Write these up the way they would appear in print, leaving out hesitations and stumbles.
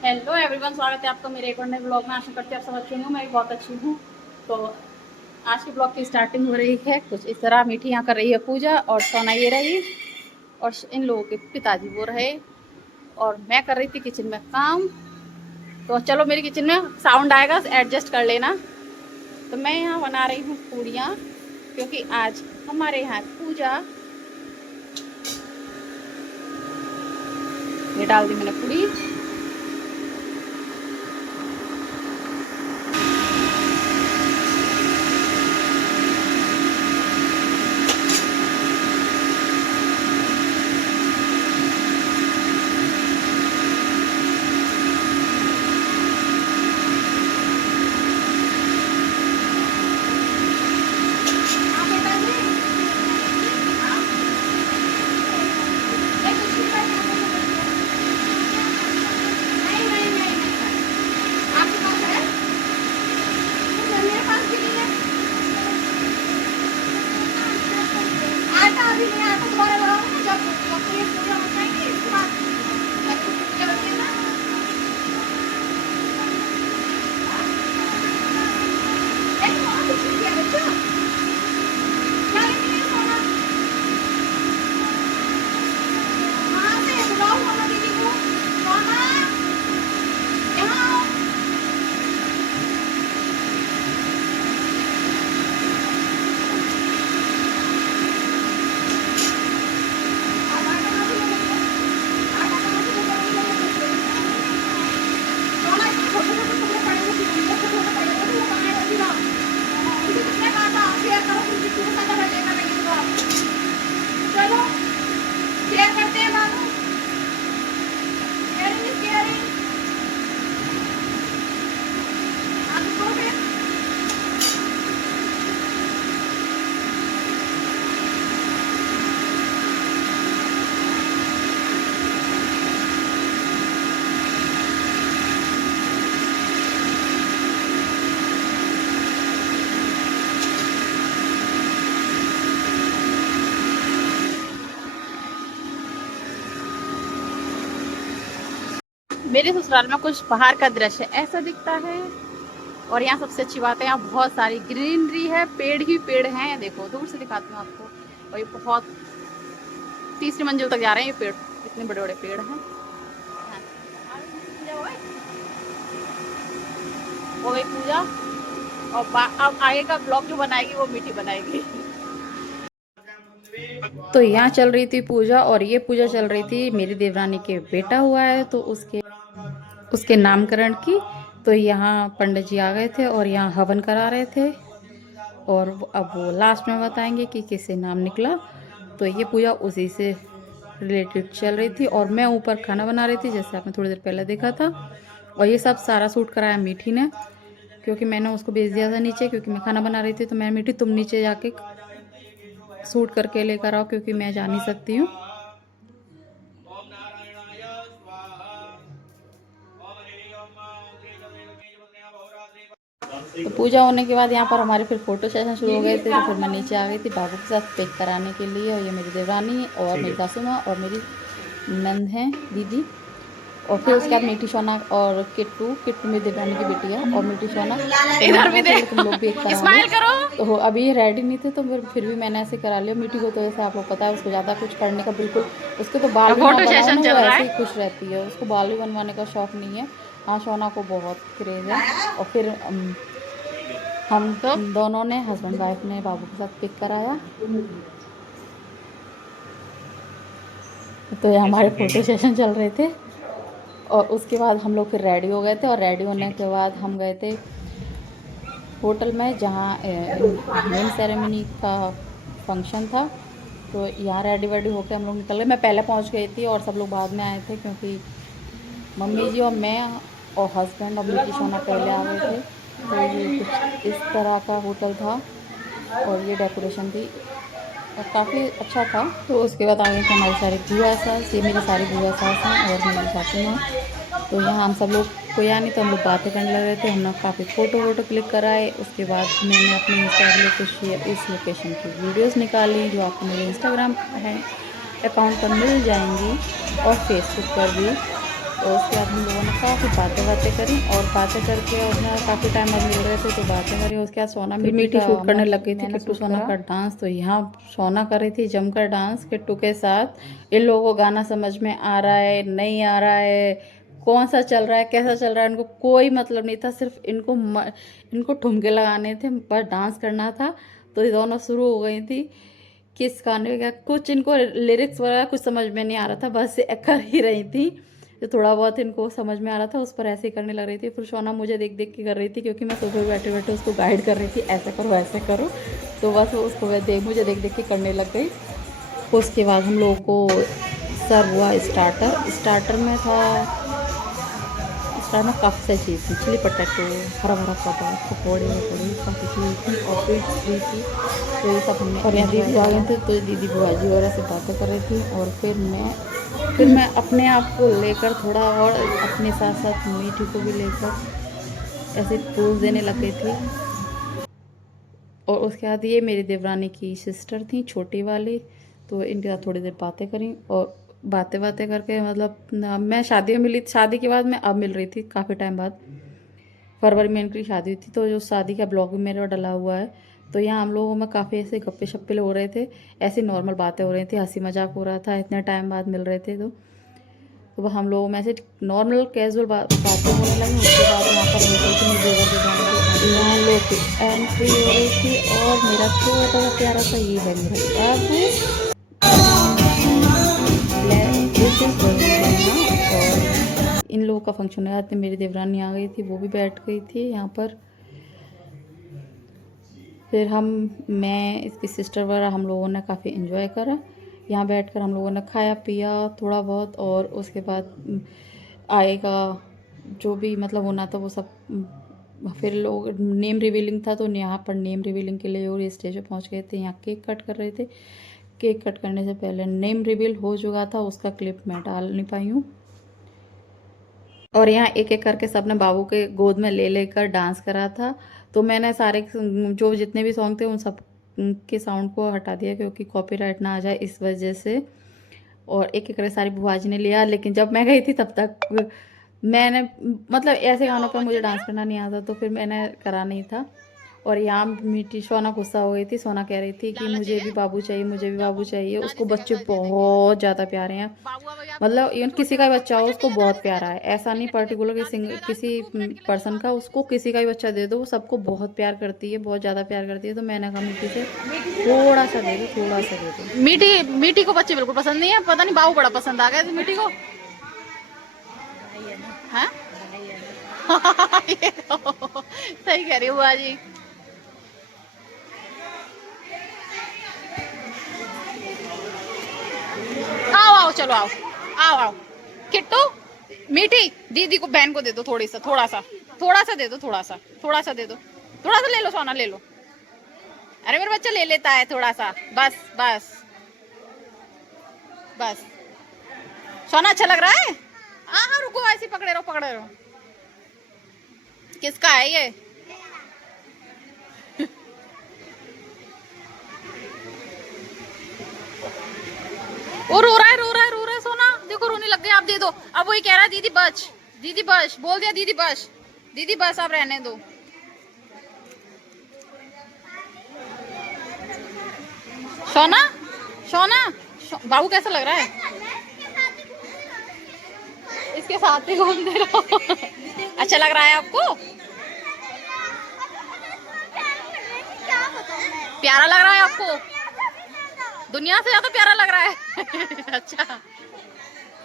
Hello everyone, स्वागत है आपका मेरे एक और नए ब्लॉग में। आशा करती हूँ आप सब अच्छे होंगे। मैं भी बहुत अच्छी हूँ। तो आज के ब्लॉग की स्टार्टिंग हो रही है कुछ इस तरह। मीठी यहाँ कर रही है पूजा और सोना ये रही और इन लोगों के पिताजी वो रहे और मैं कर रही थी किचन में काम। तो चलो, मेरी किचन में साउंड आएगा, एडजस्ट कर लेना। तो मैं यहाँ बना रही हूँ पूड़ियाँ क्योंकि आज हमारे यहाँ पूजा। ये डाल दी मैंने पूड़ी। चलो शेयर करते हैं बाबू। Sharing is caring. आप इसको फिर मेरे ससुराल में कुछ बाहर का दृश्य ऐसा दिखता है। और यहाँ सबसे अच्छी बात है, यहाँ बहुत सारी ग्रीनरी है, पेड़ ही पेड़ हैं। देखो दूर से दिखाती हूँ आपको। और ये बहुत तीसरी मंजिल तक जा रहे हैं ये पेड़, इतने बड़े बड़े पेड़ हैं। हो गई पूजा और अब आगे का ब्लॉग जो बनाएगी वो मीठी बनाएगी। तो यहाँ चल रही थी पूजा और ये पूजा चल रही थी, मेरी देवरानी के बेटा हुआ है तो उसके नामकरण की। तो यहाँ पंडित जी आ गए थे और यहाँ हवन करा रहे थे और अब वो लास्ट में बताएंगे कि किससे नाम निकला। तो ये पूजा उसी से रिलेटेड चल रही थी और मैं ऊपर खाना बना रही थी, जैसे आपने थोड़ी देर पहले देखा था। और ये सब सारा शूट कराया मीठी ने, क्योंकि मैंने उसको भेज दिया था नीचे, क्योंकि मैं खाना बना रही थी। तो मैं मीठी तुम नीचे जाके शूट करके लेकर आओ, क्योंकि मैं जा नहीं सकती हूँ। तो पूजा होने के बाद यहाँ पर हमारे फिर फोटो सेशन शुरू हो गए थे। तो फिर मैं नीचे आ गई थी बाबू के साथ पिक कराने के लिए। और ये मेरी देवरानी और मेरी सासू माँ और मेरी नंद हैं दीदी। और फिर उसके बाद मीठी सोना और किट्टू मेरी देवरानी की बेटी है और मीठी सोना इधर भी दे, तुम लोग भी एक स्माइल करो। तो अभी ये रेडी नहीं थे तो फिर भी मैंने ऐसे करा लिया। मीठी को तो ऐसे आप लोग पता है, उसको ज़्यादा कुछ करने का बिल्कुल, उसके तो बाल भी ना बनाओ ना, वो ऐसे ही खुश रहती है, उसको बाल भी बनवाने का शौक नहीं है। हाँ, सोना को बहुत क्रेज है। और फिर हम तो दोनों ने, हस्बैंड वाइफ ने बाबू के साथ पिक कराया। तो ये हमारे फोटो सेशन चल रहे थे। और उसके बाद हम लोग फिर रेडी हो गए थे और रेडी होने के बाद हम गए थे होटल में, जहाँ मेन सेरेमनी का फंक्शन था। तो यहाँ रेडी वेडी होकर हम लोग निकल गए। मैं पहले पहुँच गई थी और सब लोग बाद में आए थे, क्योंकि मम्मी जी और मैं और हस्बैंड और मीठी सोना पहले आ गए थे। तो ये कुछ इस तरह का होटल था और ये डेकोरेशन थी और काफ़ी अच्छा था। तो उसके बाद आगे थे हमारी सारी बुआ सास, ये मेरी सारी बुआ सास हैं और मेरी सासू माँ। तो यहाँ हम सब लोग कोई आया नहीं, तो हम लोग बातें करने लग रहे थे। हमने काफ़ी फ़ोटो क्लिक कराए। उसके बाद मैंने अपने इंस्टा के लिए कुछ इस लोकेशन की वीडियोस निकाली, जो आपको मेरे इंस्टाग्राम है अकाउंट पर मिल जाएंगी और फेसबुक पर भी। और उसके बाद हम लोगों ने काफ़ी बातें करी और बातें करके और ना काफ़ी टाइम बाद मिल रहे थे तो बातें करी। उसके बाद सोना मीठी शूट करने लग गई थी किट्टू सोना का डांस। तो यहाँ सोना कर रही थी जमकर डांस किट्टू के साथ। इन लोगों को गाना समझ में आ रहा है नहीं आ रहा है, कौन सा चल रहा है कैसा चल रहा है, इनको कोई मतलब नहीं था। सिर्फ इनको ठुमके लगाने थे, बस डांस करना था। तो ये दोनों शुरू हो गई थी किस गाने का, कुछ इनको लिरिक्स वगैरह कुछ समझ में नहीं आ रहा था, बस कर ही रही थी। जो थोड़ा बहुत इनको समझ में आ रहा था उस पर ऐसे ही करने लग रही थी। फिर सोना मुझे देख देख के कर रही थी क्योंकि मैं सोफे पे बैठे बैठे उसको गाइड कर रही थी, ऐसे करो ऐसे करो। तो बस वो उसको मुझे देख देख के करने लग गई। उसके बाद हम लोगों को सर्व हुआ स्टार्टर में था, स्टार्टर में काफ़ी सारी चीज़ थी, चिली पटेटो, हरा भरा कबाब, पकौड़े वकौड़े काफ़ी चीज़ थी और स्वीट्स भी थी। तो ये सब हमने, और यहाँ दीदी आ गए थे तो दीदी बुआजी वगैरह से बातें कर रही थी। और फिर मैं अपने आप को लेकर थोड़ा और अपने साथ साथ मीठी को भी लेकर ऐसे पोज देने लग गई थी। और उसके बाद ये मेरी देवरानी की सिस्टर थी छोटी वाली, तो इनके साथ थोड़ी देर बातें करी। और बातें करके मतलब मैं शादी में मिली, शादी के बाद मैं अब मिल रही थी काफ़ी टाइम बाद। फरवरी में इनकी शादी हुई थी तो जो शादी का ब्लॉग भी मेरे डला हुआ है। तो यहाँ हम लोगों में काफ़ी ऐसे गप्पे शप्पे हो रहे थे, ऐसी नॉर्मल बातें हो रही थी, हंसी मजाक हो रहा था, इतने टाइम बाद मिल रहे थे। तो हम लोगों में ऐसे नॉर्मल कैजुअल बातें होने लगी। उसके बाद वहाँ पर हो गई थी मेरी यहाँ लोग की एंट्री हो रही थी और मेरा छोटा सा प्यारा सा ये है मेरा बाबू। और इन लोगों का फंक्शन है, रात में मेरी देवरानी आ गई थी, वो भी बैठ गई थी यहाँ पर। फिर मैं इसकी सिस्टर वगैरह हम लोगों ने काफ़ी इन्जॉय करा। यहाँ बैठकर हम लोगों ने खाया पिया थोड़ा बहुत। और उसके बाद आएगा जो भी मतलब होना था वो सब। फिर लोग नेम रिवीलिंग था तो यहाँ पर नेम रिवीलिंग के लिए और स्टेज पे पहुँच गए थे। यहाँ केक कट कर रहे थे। केक कट करने से पहले नेम रिवील हो चुका था, उसका क्लिप मैं डाल नहीं पाई हूँ। और यहाँ एक एक करके सबने बाबू के गोद में ले लेकर डांस करा था। तो मैंने सारे जो जितने भी सॉन्ग थे उन सब के साउंड को हटा दिया क्योंकि कॉपीराइट ना आ जाए इस वजह से। और एक एक करके सारी बुआ जी ने लिया, लेकिन जब मैं गई थी तब तक मैंने मतलब ऐसे गानों पर मुझे डांस करना नहीं आता तो फिर मैंने करा नहीं था। और यहाँ मीठी सोना गुस्सा हो गई थी। सोना कह रही थी कि मुझे भी बाबू चाहिए, मुझे भी बाबू चाहिए। उसको बच्चे बहुत ज़्यादा प्यारे हैं, मतलब इवन किसी का भी बच्चा हो उसको बहुत प्यारा है। ऐसा नहीं पर्टिकुलर किसी पर्सन का, उसको किसी का भी बच्चा दे दो वो सबको बहुत प्यार करती है, बहुत ज़्यादा प्यार करती है। तो मैंने कहा मीठी से थोड़ा सा दे दो, थोड़ा सा दे दो। मीठी को बच्चे बिल्कुल पसंद नहीं है, पता नहीं बाबू बड़ा पसंद आ गया मीठी को। हाँ ये तो सही कह रही हो बुआ जी। आओ आओ चलो आओ आओ आओ। किट्टू मीठी दीदी को बहन को दे दो थोड़ा सा दे दो, थोड़ा सा दे दो, थोड़ा सा ले लो सोना ले लो। अरे मेरा बच्चा ले लेता है थोड़ा सा, बस बस बस। सोना अच्छा लग रहा है। हाँ रुको ऐसे पकड़े रहो। किसका है ये? वो रो रहा है सोना, देखो रोने लग गया। आप दे दो, अब वही कह रहा है दीदी बस बोल दिया, दीदी बस आप रहने दो। सोना बाबू कैसा लग रहा है? इसके साथ ही घूम दे रहा अच्छा लग रहा है आपको? प्यारा लग रहा है आपको? दुनिया से ज्यादा प्यारा लग रहा है अच्छा,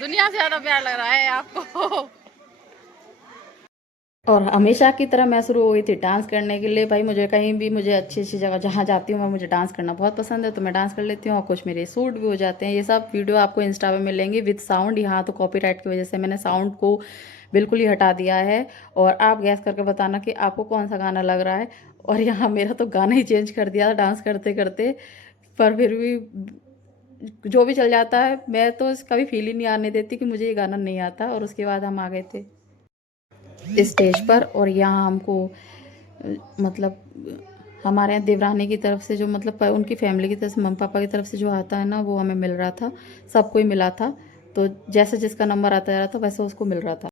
दुनिया से ज्यादा प्यारा लग रहा है आपको। और हमेशा की तरह मैं शुरू हो गई थी डांस करने के लिए। भाई मुझे कहीं भी, मुझे अच्छी अच्छी जगह जहाँ जाती हूँ मैं, मुझे डांस करना बहुत पसंद है तो मैं डांस कर लेती हूँ। और कुछ मेरे सूट भी हो जाते हैं। ये सब वीडियो आपको इंस्टा पे मिलेंगे विद साउंड। यहाँ तो कॉपीराइट की वजह से मैंने साउंड को बिल्कुल ही हटा दिया है। और आप गैस करके बताना कि आपको कौन सा गाना लग रहा है। और यहाँ मेरा तो गाना ही चेंज कर दिया था डांस करते करते, पर फिर भी जो भी चल जाता है। मैं तो कभी फील ही नहीं आने देती कि मुझे ये गाना नहीं आता। और उसके बाद हम आ गए थे स्टेज पर। और यहाँ हमको मतलब हमारे यहाँ देवरानी की तरफ से जो मतलब उनकी फैमिली की तरफ से मम्मी पापा की तरफ से जो आता है ना वो हमें मिल रहा था, सबको ही मिला था। तो जैसे जिसका नंबर आता जा रहा था वैसे उसको मिल रहा था।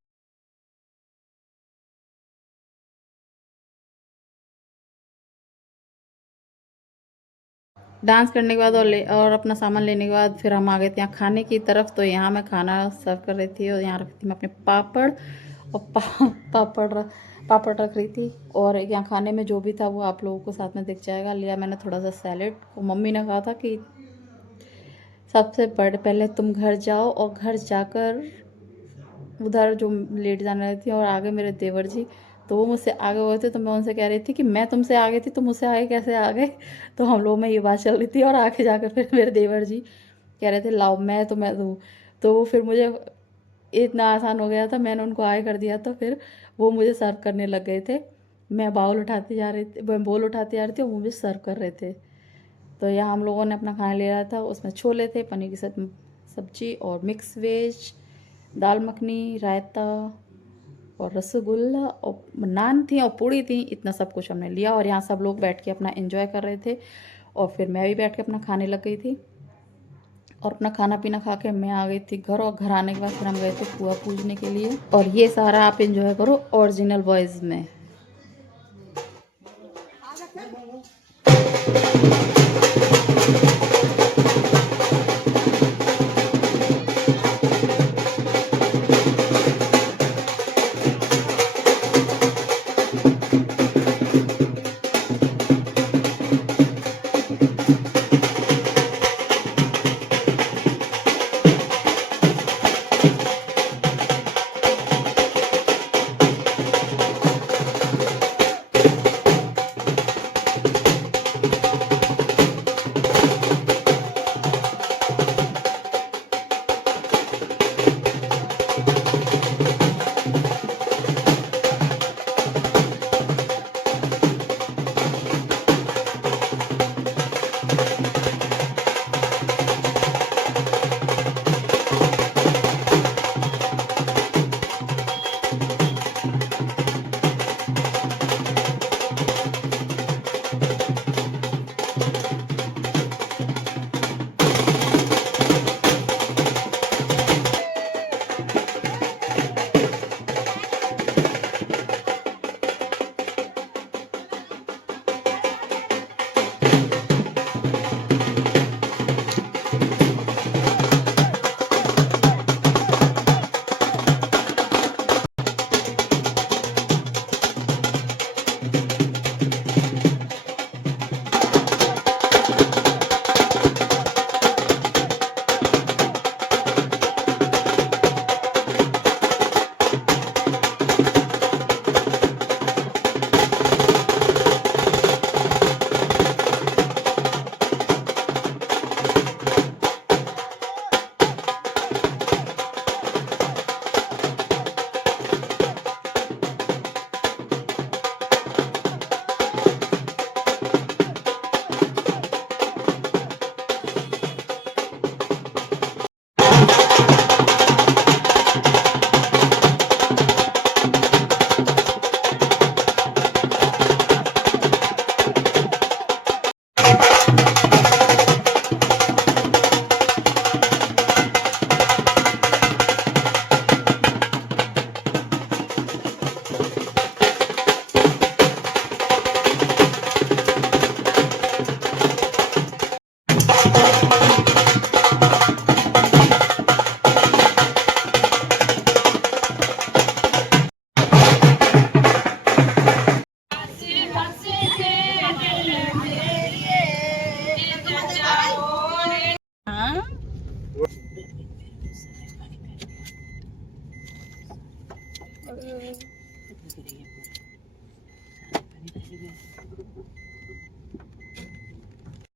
डांस करने के बाद और अपना सामान लेने के बाद फिर हम आ गए थे यहाँ खाने की तरफ। तो यहाँ मैं खाना सर्व कर रही थी और यहाँ रखी थी मैं अपने पापड़ और पापड़ रख रही थी। और यहाँ खाने में जो भी था वो आप लोगों को साथ में दिख जाएगा। लिया मैंने थोड़ा सा सैलेड। और मम्मी ने कहा था कि सबसे पहले तुम घर जाओ और घर जाकर उधर जो लेट जाने रही थी और आगे मेरे देवर जी, तो वो मुझसे आगे हुए थे। तो मैं उनसे कह रही थी कि मैं तुमसे आगे थी, तुम मुझसे आगे कैसे आ गए। तो हम लोग में ये बात चल रही थी और आगे जाकर फिर मेरे देवर जी कह रहे थे लाओ मैं तो मैं दूँ। तो वो फिर मुझे इतना आसान हो गया था, मैंने उनको आगे कर दिया। तो फिर वो मुझे सर्व करने लग गए थे। मैं बाउल उठाती जा रही थी, मैं बोल उठाती जा रही थी और वो मुझे सर्व कर रहे थे। तो यहाँ हम लोगों ने अपना खाना ले रहा था। उसमें छोले थे, पनीर की सब्जी और मिक्स वेज, दाल मखनी, रायता और रसगुल्ला और नान थी और पूड़ी थी। इतना सब कुछ हमने लिया और यहाँ सब लोग बैठ के अपना एंजॉय कर रहे थे। और फिर मैं भी बैठ के अपना खाने लग गई थी और अपना खाना पीना खा के मैं आ गई थी घर। और घर आने के बाद फिर हम गए थे कुआं पूजने के लिए। और ये सारा आप एंजॉय करो ओरिजिनल वॉइस में।